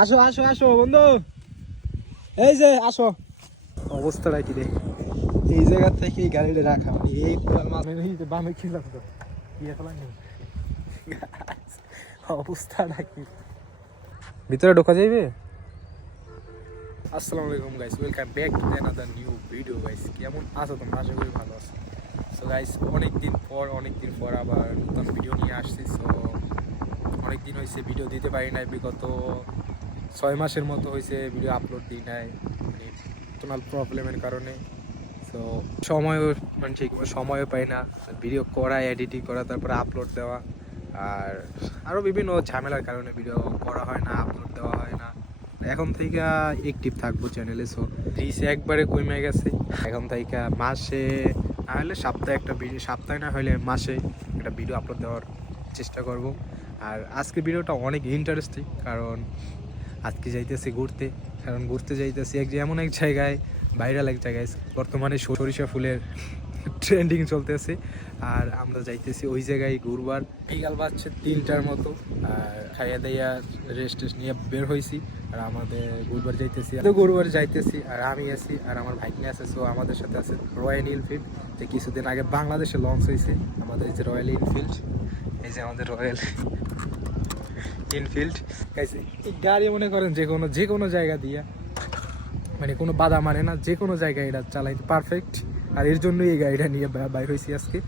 আসো আসো আসো বন্ধু, এই যে আসো। অবস্থাটা কি রে, এই জায়গা থেকে এই গাড়িটা রাখা মানে এই পুরান বামে খেলাম তো ইয়ে ফেলা নেই। অবস্থাটা কি, ভিতরে ঢোকা যাইবে? আসসালামু আলাইকুম guys, welcome back to another new video guys. কেমন আছো তোমরা? আশা করি ভালো আছো। সো গাইস, অনেকদিন পর আবার নতুন ভিডিও নিয়ে আসছি। সো অনেকদিন হয়েছে ভিডিও দিতে পারি নাই, বিগত 6 মাসের মতো হয়েছে ভিডিও আপলোড দিই নাই, মানে পার্সোনাল প্রবলেমের কারণে। সো সময়ও মানে ঠিক সময়ও পাই না ভিডিও করা, এডিটিং করা, তারপরে আপলোড দেওয়া, আর আরও বিভিন্ন ঝামেলার কারণে ভিডিও করা হয় না, আপলোড দেওয়া হয় না। এখন থেকে অ্যাক্টিভ থাকবো চ্যানেলে। সো রিচ একবারে কমে গেছে। এখন থেকে মাসে না হলে সপ্তাহে একটা ভিডিও, সপ্তাহে না হলে মাসে একটা ভিডিও আপলোড দেওয়ার চেষ্টা করব। আর আজকে ভিডিওটা অনেক ইন্টারেস্টিং, কারণ আজকে যাইতেছি ঘুরতে। কারণ ঘুরতে যাইতেছি এমন এক জায়গায়, ভাইরাল এক জায়গায়, বর্তমানে সরিষা ফুলের ট্রেন্ডিং চলতেছে। আর আমরা যাইতেছি ওই জায়গায় ঘুরবার। বিকাল বাজছে 3টার মতো, আর খাইয়া দাইয়া রেস্ট টেস্ট নিয়ে বের হয়েছি। আর আমাদের ঘুরবার যাইতেছি আর আমি আছি আর আমার ভাইকনে আছে। সো আমাদের সাথে আছে রয়্যাল এনফিল্ড, যে কিছুদিন আগে বাংলাদেশে লঞ্চ হয়েছে আমাদের এই যে রয়্যাল এনফিল্ড। এই যে আমাদের রয়্যাল এনফিল্ড এই গাড়ি মনে করেন যে কোনো জায়গা দিয়ে, মানে কোনো বাধা মানে না, যে কোনো জায়গায় এটা চালাইতে পারফেক্ট। আর এর জন্যই এই গাড়িটা নিয়ে বাইর হয়েছি আজকে।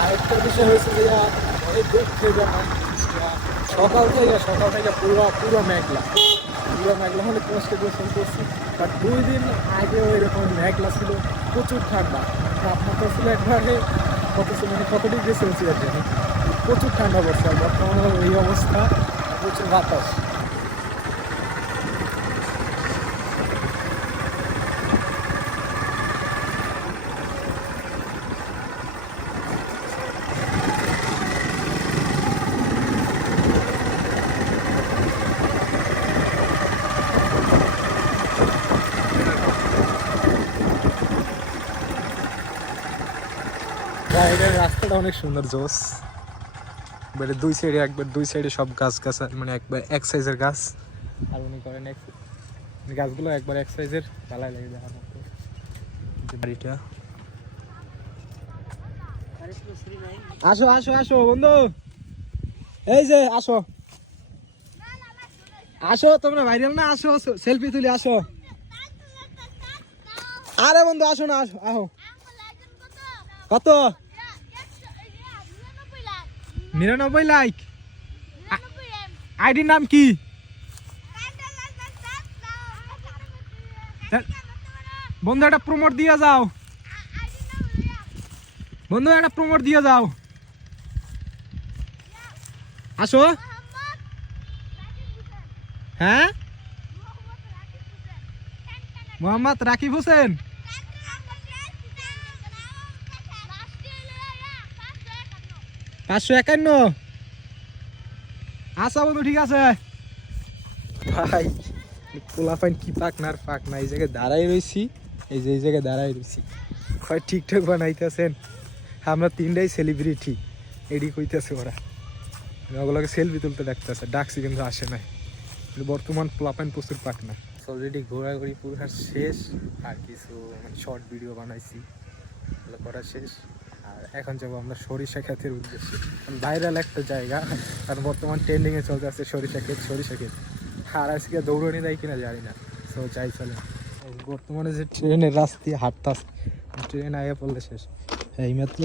আরেকটা বিষয় হয়েছে যে অনেক দূর থেকে সকাল থেকে পুরো মেঘলা মানে কষ্ট করে ফোন করছি। বাট 2 দিন আগেও এরকম মেঘলা ছিল, প্রচুর ঠান্ডা, তাপমাত্রা ছিল একবারে কত ডিগ্রি সেলসিয়াস জানি, প্রচুর ঠান্ডা পড়ছে। আর বর্তমানে এই অবস্থা, প্রচুর বাতাস। এটার রাস্তাটা অনেক সুন্দর, জোস। মানে দুই সাইডে সব গাছ মানে একবার এক সাইজের গাছ। আর উনি করেন গাছগুলো একবার এক সাইজের, ভালো লাগে দেখার মতো। বাড়িটা আসো আসো আসো বন্ধু, এই যে আসো আসো, তোমরা ভাইরাল না, আসো সেলফি তুলি, আসো। আরে বন্ধু আসো না, আসো আহো। কত? 99 লাইক। আইডির নাম কি? বন্ধু একটা প্রমোট দিয়ে যাও, বন্ধু একটা প্রমোট দিয়ে যাও। আসো। হ্যাঁ, মোহাম্মদ রাকিব হোসেন। 551। আচ্ছা বন্ধু, ঠিক আছে। ভাই পোলাপাইন কি পাক না এই জায়গায় দাঁড়াই রয়েছি, এই জায়গায় দাঁড়াই রয়েছি। কয় ঠিকঠাক বানাইতেছেন, আমরা 3টাই সেলিব্রিটি, এডি কইতেছে ওরা। ওগুলোকে সেলফি তুলতে দেখতেছে, ডাকছি কিন্তু আসে নাই। বর্তমান পোলাপাইন প্রচুর পাক না। অলরেডি ঘোরাঘুরি পুরো শেষ, আর কিছু মানে শর্ট ভিডিও বানাইছি, এগুলো করা শেষ। আর এখন যাবো আমরা সরিষা ক্ষেতের উদ্দেশ্যে, ভাইরাল একটা জায়গা, কারণ বর্তমান ট্রেন্ডিংয়ে চলতে আছে সরিষা ক্ষেত। আর আজকে দৌড়ানি দেয় কিনা জানি না। সো যাই চলে, বর্তমানে যে ট্রেনের রাস্তা হাঁটতাছে, ট্রেন আগে পড়লে শেষ। এইমাত্র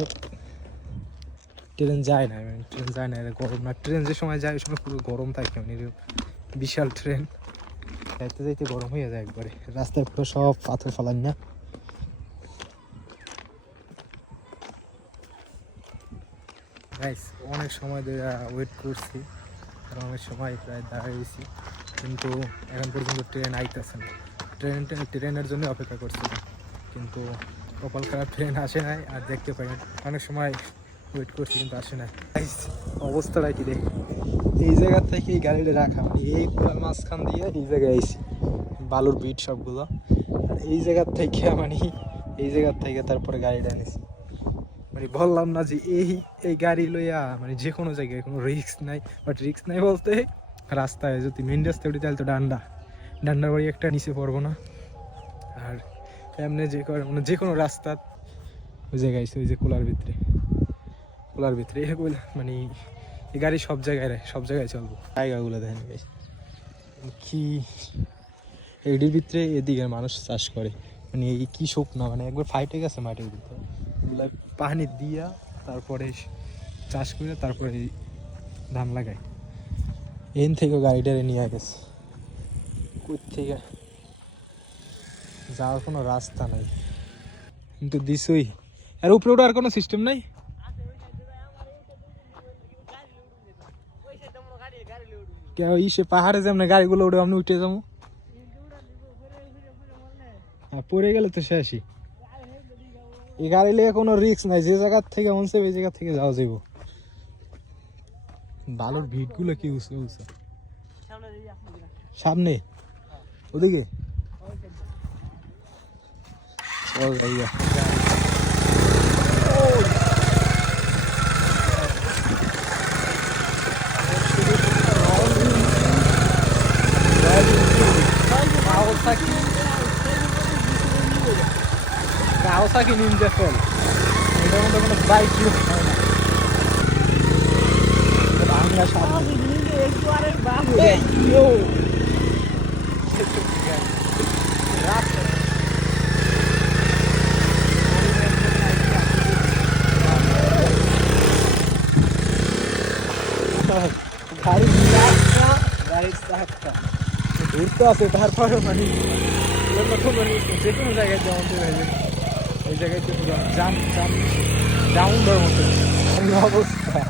ট্রেন যায় না, গরম না, ট্রেন যে সময় যায় ওই সময় পুরো গরম থাকে, মানে বিশাল ট্রেন যাইতে গরম হয়ে যায় একবারে। রাস্তায় পুরো সব পাথর ফালান না। গাইস অনেক সময় ধরে ওয়েট করছি, আর অনেক সময় প্রায় দাঁড়িয়েছি, কিন্তু এখন পর্যন্ত ট্রেন আইতেছে না। ট্রেনের জন্য অপেক্ষা করছিলাম, কিন্তু কপাল খারাপ, ট্রেন আসে নাই আর দেখতে পাই না। অনেক সময় ওয়েট করছি কিন্তু আসে না। অবস্থাটা কি দেখ, এই জায়গা থেকে এই গাড়িটা রাখা মানে এই পুরার মাঝখান দিয়ে এই জায়গায় আইছি, বালুর বিট সবগুলো। আর এই জায়গার থেকে তারপরে গাড়িটা এনেছি। মানে বললাম না যে এই গাড়ি লইয়া মানে যে কোনো জায়গায় কোনো রিস্ক নাই। বাট রিস্ক নাই বলতে রাস্তায় যদি মেন রাস্তায় উঠি তাহলে তো ডান্ডার বাড়ি একটা নিচে পড়বো না। আর এমনি মানে যে কোনো রাস্তা ওই জায়গায় ওই যে কোলার ভিতরে মানে এই গাড়ি সব জায়গায় চলবো। জায়গাগুলো দেখেন গাইস কি এডির ভিতরে, এদিকে মানুষ চাষ করে মানে এই কি শোক না, মানে একবার ফাইটে গেছে মাটির ভিতরে পানি দিয়া তারপরে চাষ করে তারপরে ধান লাগায়। এন থেকে গাড়িটারে নিয়ে গেছে, কই থেকে যাওয়ার কোনো রাস্তা নাই, কিন্তু দিছই আর উপরে ওঠার কোনো সিস্টেম নাই। সে পাহাড়ে যেমন গাড়িগুলো উঠে আমি উঠে যাবো, পড়ে গেলে তো শেষই। এই গাড়ি লেগে কোনো রিস্ক নাই, যে জায়গার থেকে মন চাই ওই জায়গা থেকে যাওয়া যাইব। বালুর ভিড় গুলো কি উঁচু সামনে ওদিকে চল যাইয়া। Kawasaki Ninja Fell. এটার মধ্যে কোনো বাইক লুক হয় না। ভাঙা সামনে। গাড়ির চাকা ঘুরতে আছে, তারপরে মানে যে কোনো জায়গায় যেমন ওই জায়গায় তো পুরো জাউন্ডার মতো অবস্থা।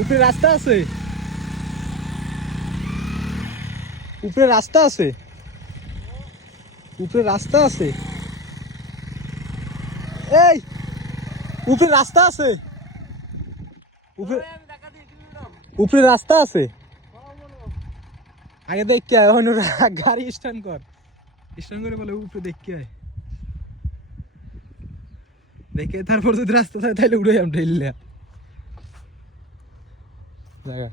উপরে রাস্তা আছে, উপরে রাস্তা আছে, উপরে রাস্তা আছে, এই উপরে রাস্তা আছে, উপরে রাস্তা আছে। আগে দেখে আয়, গাড়ি স্ট্যান্ড করে বলে উপরে দেখে আয়, দেখে তারপর যদি রাস্তা থাকে তাহলে উড়ে যাম ঢেললে জায়গা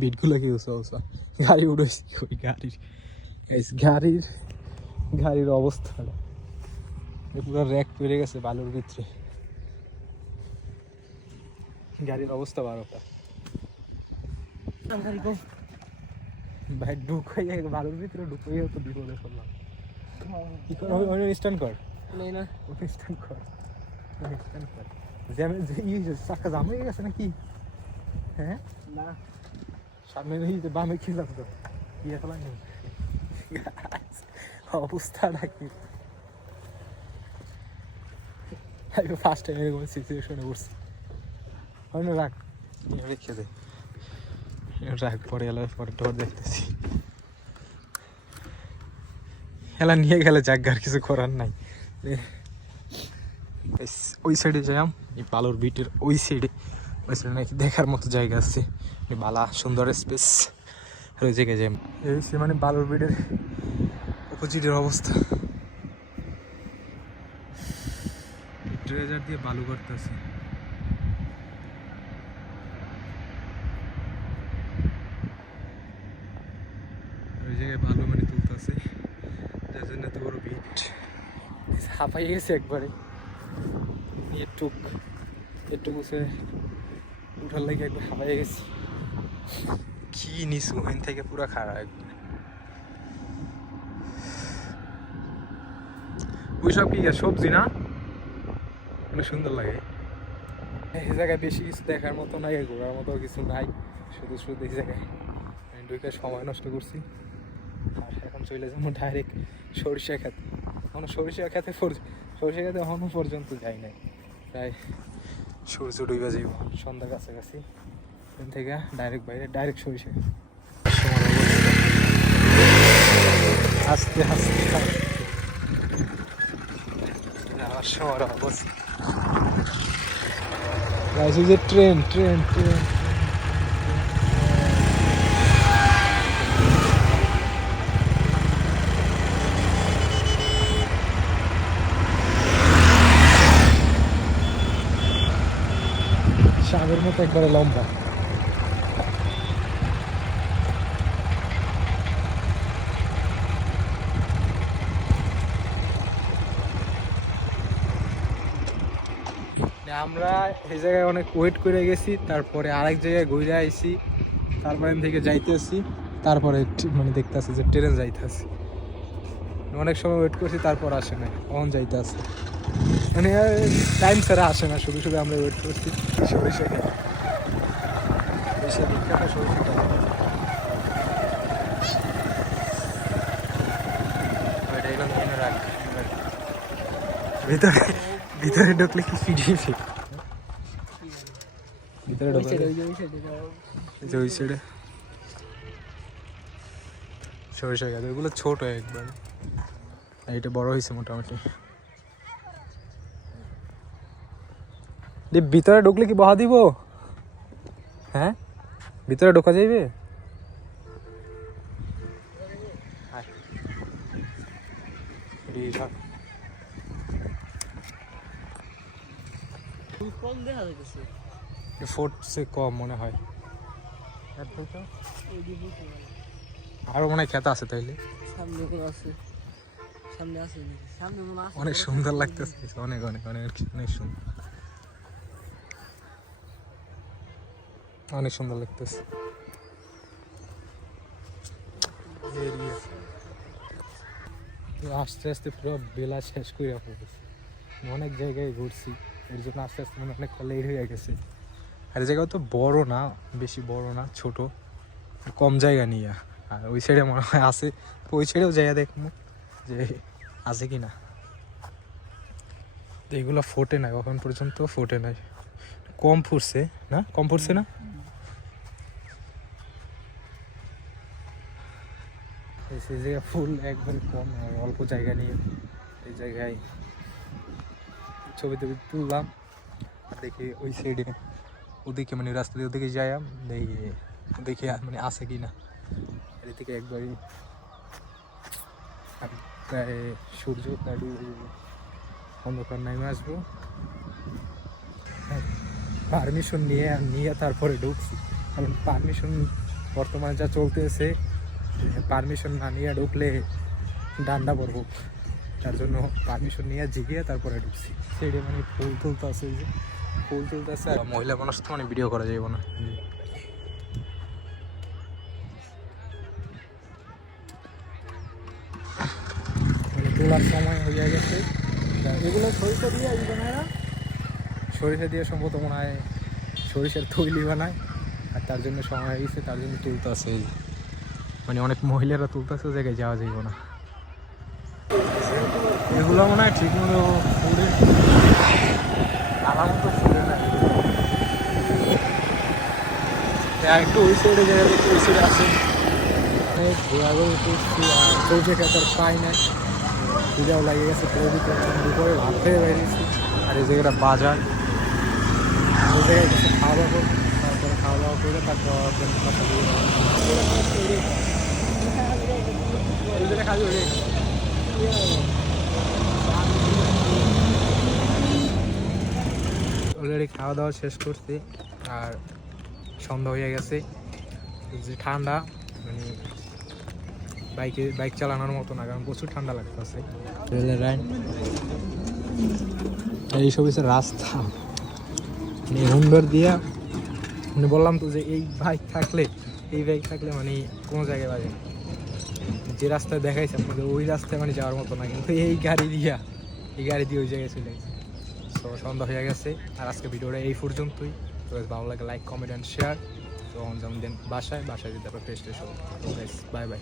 বিটগুলো কি উঁচা গাড়ি উড়েছি ওই গাড়ির অবস্থা পুরো র্যাক পড়ে গেছে বালুর ভিতরে, গাড়ির অবস্থা 12টা। ভাই ঢুকাই বালুর ভিতরে ঢুকাই তো বিপদে পড়লাম। কি করে স্ট্যান্ড কর না, স্ট্যান্ড কর চাকা জাম হয়ে গেছে নাকি? হ্যাঁ না, সামনে বামে কি লাগতো অবস্থাটা কি? ফার্স্ট টাইম এরকম সিচুয়েশনে পড়ছি। রাখ রেখে দে, রাখ পরে এলো, পরে ডর দেখতেছি। খেলা নিয়ে গেলে যাক, আর কিছু করার নাই। ওই সাইডে যাইম, এই বালুর বিটের ওই সাইডে নাকি দেখার মতো জায়গা আছে, বালা সুন্দর স্পেস, আর ওই জায়গায় যাই। এই মানে বালুর বিটের অপোজিটের অবস্থা, ট্রেজার দিয়ে বালু করতেছে। ওই জায়গায় বালু মানে তুলতেছে, যার জন্য এত বড় বিট হাঁপাই গেছে একবারে। একটু উঠার লাগে একবার হাঁপাই গেছি। কি নিচু ওখান থেকে পুরো খাড়া একবার। ওইসব কি সবজি না, অনেক সুন্দর লাগে। এই জায়গায় বেশি কিছু দেখার মতো নাই, ঘোরার মতো কিছু নাই, শুধু এই জায়গায় ঢুকে সময় নষ্ট করছি। আর এখন চলে যাবো ডাইরেক্ট সরিষা খেতে। সরিষা খেতে এখনো পর্যন্ত যাই নাই, প্রায় সূর্য ডুবে যাইব সন্ধ্যা কাছাকাছি। এখান থেকে ডাইরেক্ট সরিষা আস্তে আস্তে যাওয়ার সময় অবস্থা। যে ট্রেন আগের মতো একবারে লম্বা। আমরা এই জায়গায় অনেক ওয়েট করে গেছি, তারপরে আরেক জায়গায় ঘুরে আইছি, তারপরে থেকে যাইতেছি, তারপরে মানে দেখতেছি যে ট্রেন যাইতেছি। অনেক সময় ওয়েট করছি, তারপর আসে না, কখন যাইতেছে মানে টাইম ছাড়া আসে না, শুধু শুধু আমরা ওয়েট করছি। সরিষা খেয়ে বিখ্যাত সরিষাটা ভিতরে ভিতরে ঢুকলে কি ফিরিয়ে ভিতরে ঢুকলে ওই সাইডে সরিষা গাছ, ওইগুলো ছোট একবার, এটা বড় হয়েছে মোটামুটি। ভিতরে ঢুকলে কি বহা দিব? হ্যাঁ, ভিতরে ঢোকা যাইবে? কম মনে হয়, আরো মনে হয় খেতা আছে তাইলে। অনেক সুন্দর লাগতেছে, অনেক অনেক অনেক অনেক সুন্দর, অনেক সুন্দর লাগতেছে। আস্তে আস্তে পুরো বেলা শেষ করে পড়েছে, অনেক জায়গায় ঘুরছি, এর জন্য আস্তে আস্তে মানে অনেকটা লেট হয়ে গেছে। আর এই জায়গাও তো বড় না, বেশি বড় না, ছোট, কম জায়গা নিয়ে। আর ওই সাইডে মনে হয় আছে, তো ওই সাইডেও জায়গা দেখবো যে আছে কি না। এইগুলো ফোটে না, এখন পর্যন্ত ফোটে নাই, কম ফুটছে না, কম ফুটছে না। সেই জায়গায় ফুল একবারে কম, অল্প জায়গা নিয়ে এই জায়গায় ছবি টবি তুললাম। আর দেখি ওই সাইডে ওদিকে মানে রাস্তা দিয়ে ওদিকে যাই, দেখি দেখি মানে আছে কি না। এর থেকে একবারই প্রায় সূর্য প্রায় অন্ধকার নামে আসবো, পারমিশন নিয়ে তারপরে ঢুকছি, কারণ পারমিশন বর্তমানে যা চলতেছে, পারমিশন না নিয়ে ঢুকলে ডান্ডা পড়বো, তার জন্য পারমিশন নিয়ে জিগিয়ে তারপরে ঢুকছি। সেটা মানে ফুল তুলতে আছে, যে ফুল তুলতে আছে, আর মহিলা মানুষ তো মানে ভিডিও করা যাবে না। মানে তোলার সময় হয়ে গেছে, এগুলো সরিষা দিয়ে বানায় না, সরিষা দিয়ে সম্ভবত মনে হয় সরিষার তৈলি বানায়, আর তার জন্য সময় হয়ে গেছে, তার জন্য তুলতে আছে। মানে অনেক মহিলারা তুলতেছে, জায়গায় যাওয়া যাইব না। এগুলো মনে হয় ঠিক মতো ফুলে, আমার মতো ফুলে না, একটু ওই সাইডে জায়গা দেখতে, ওই সাইডে আসে ঘোরাঘুরি করছি, আর সৌজে খেতার পাই নাই, পূজাও লাগিয়ে গেছে, দুপুরে ভাত খেয়ে বেরিয়েছি। আর এই জায়গাটা বাজার, ওই জায়গায় কিছু খাওয়া দাওয়া করবো, তারপরে খাওয়া দাওয়া করে তারপর অলরেডি খাওয়া দাওয়া শেষ করছি, আর সন্ধ্যা হয়ে গেছে, যে ঠান্ডা মানে বাইক চালানোর মতো না, কারণ প্রচুর ঠান্ডা লাগতেছে। রেলের লাইন, এইসব হচ্ছে রাস্তা, মানে হুন্ডার দিয়া, মানে বললাম তো যে এই বাইক থাকলে মানে কোনো জায়গায় বাজে, যে রাস্তায় দেখাইছে আপনাদের ওই রাস্তায় মানে যাওয়ার মতো না, কিন্তু এই গাড়ি দিয়ে ওই জায়গায় চলে গেছে। তো সন্ধ্যা হয়ে গেছে, আর আজকে ভিডিওটা এই পর্যন্তই। তো ভালো লাগে লাইক, কমেন্ট অ্যান্ড শেয়ার। তো যেমন দেন বাসায় যেতে পারো, ফ্রেশ ট্রেশ। Bye by.